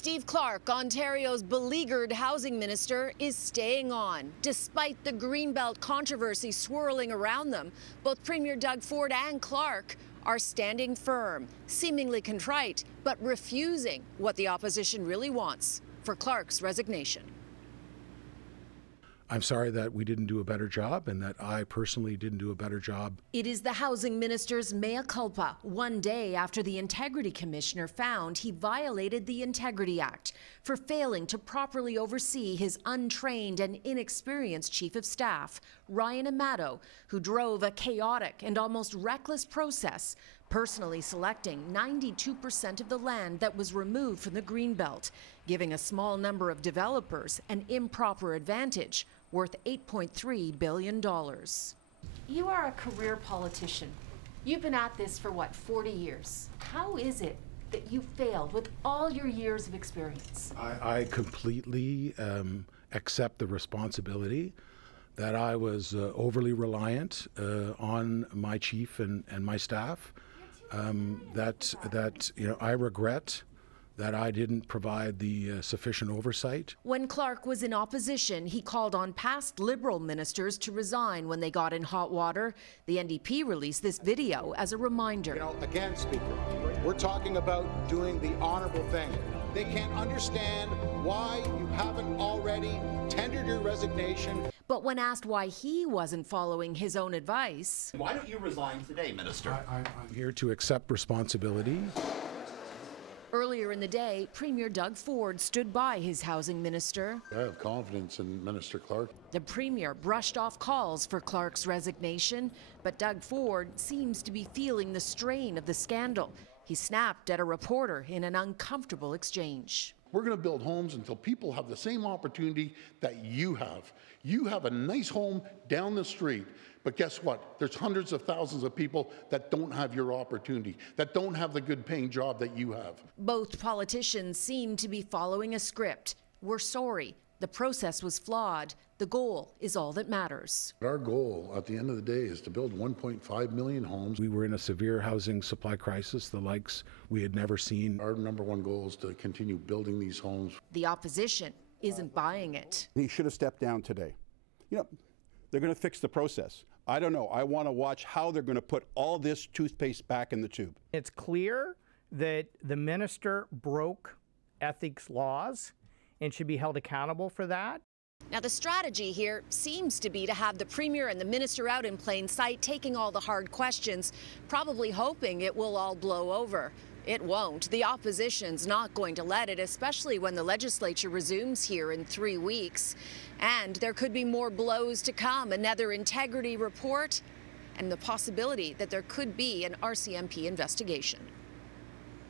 Steve Clark, Ontario's beleaguered housing minister, is staying on. Despite the Greenbelt controversy swirling around them, both Premier Doug Ford and Clark are standing firm, seemingly contrite, but refusing what the opposition really wants for Clark's resignation. I'm sorry that we didn't do a better job and that I personally didn't do a better job. It is the housing minister's mea culpa, one day after the Integrity Commissioner found he violated the Integrity Act for failing to properly oversee his untrained and inexperienced chief of staff, Ryan Amato, who drove a chaotic and almost reckless process, personally selecting 92% of the land that was removed from the Greenbelt, giving a small number of developers an improper advantage worth $8.3 billion. You are a career politician. You've been at this for, 40 years? How is it that you failed with all your years of experience? I completely accept the responsibility that I was overly reliant on my chief and my staff. I regret that I didn't provide the sufficient oversight. When Clark was in opposition, he called on past Liberal ministers to resign when they got in hot water. The NDP released this video as a reminder. Again, Speaker, we're talking about doing the honorable thing. They can't understand why you haven't already tendered your resignation. But when asked why he wasn't following his own advice... Why don't you resign today, Minister? I'm here to accept responsibility. Earlier in the day, Premier Doug Ford stood by his housing minister. I have confidence in Minister Clark. The Premier brushed off calls for Clark's resignation, but Doug Ford seems to be feeling the strain of the scandal. He snapped at a reporter in an uncomfortable exchange. We're going to build homes until people have the same opportunity that you have. You have a nice home down the street, but guess what? There's hundreds of thousands of people that don't have your opportunity, that don't have the good paying job that you have. Both politicians seem to be following a script. We're sorry. The process was flawed. The goal is all that matters. Our goal at the end of the day is to build 1.5 million homes. We were in a severe housing supply crisis, the likes we had never seen. Our number one goal is to continue building these homes. The opposition isn't buying it. He should have stepped down today. They're going to fix the process. I don't know. I want to watch how they're going to put all this toothpaste back in the tube. It's clear that the minister broke ethics laws and should be held accountable for that. Now, the strategy here seems to be to have the Premier and the minister out in plain sight, taking all the hard questions, probably hoping it will all blow over. It won't. The opposition's not going to let it, especially when the legislature resumes here in 3 weeks. And there could be more blows to come, another integrity report, and the possibility that there could be an RCMP investigation.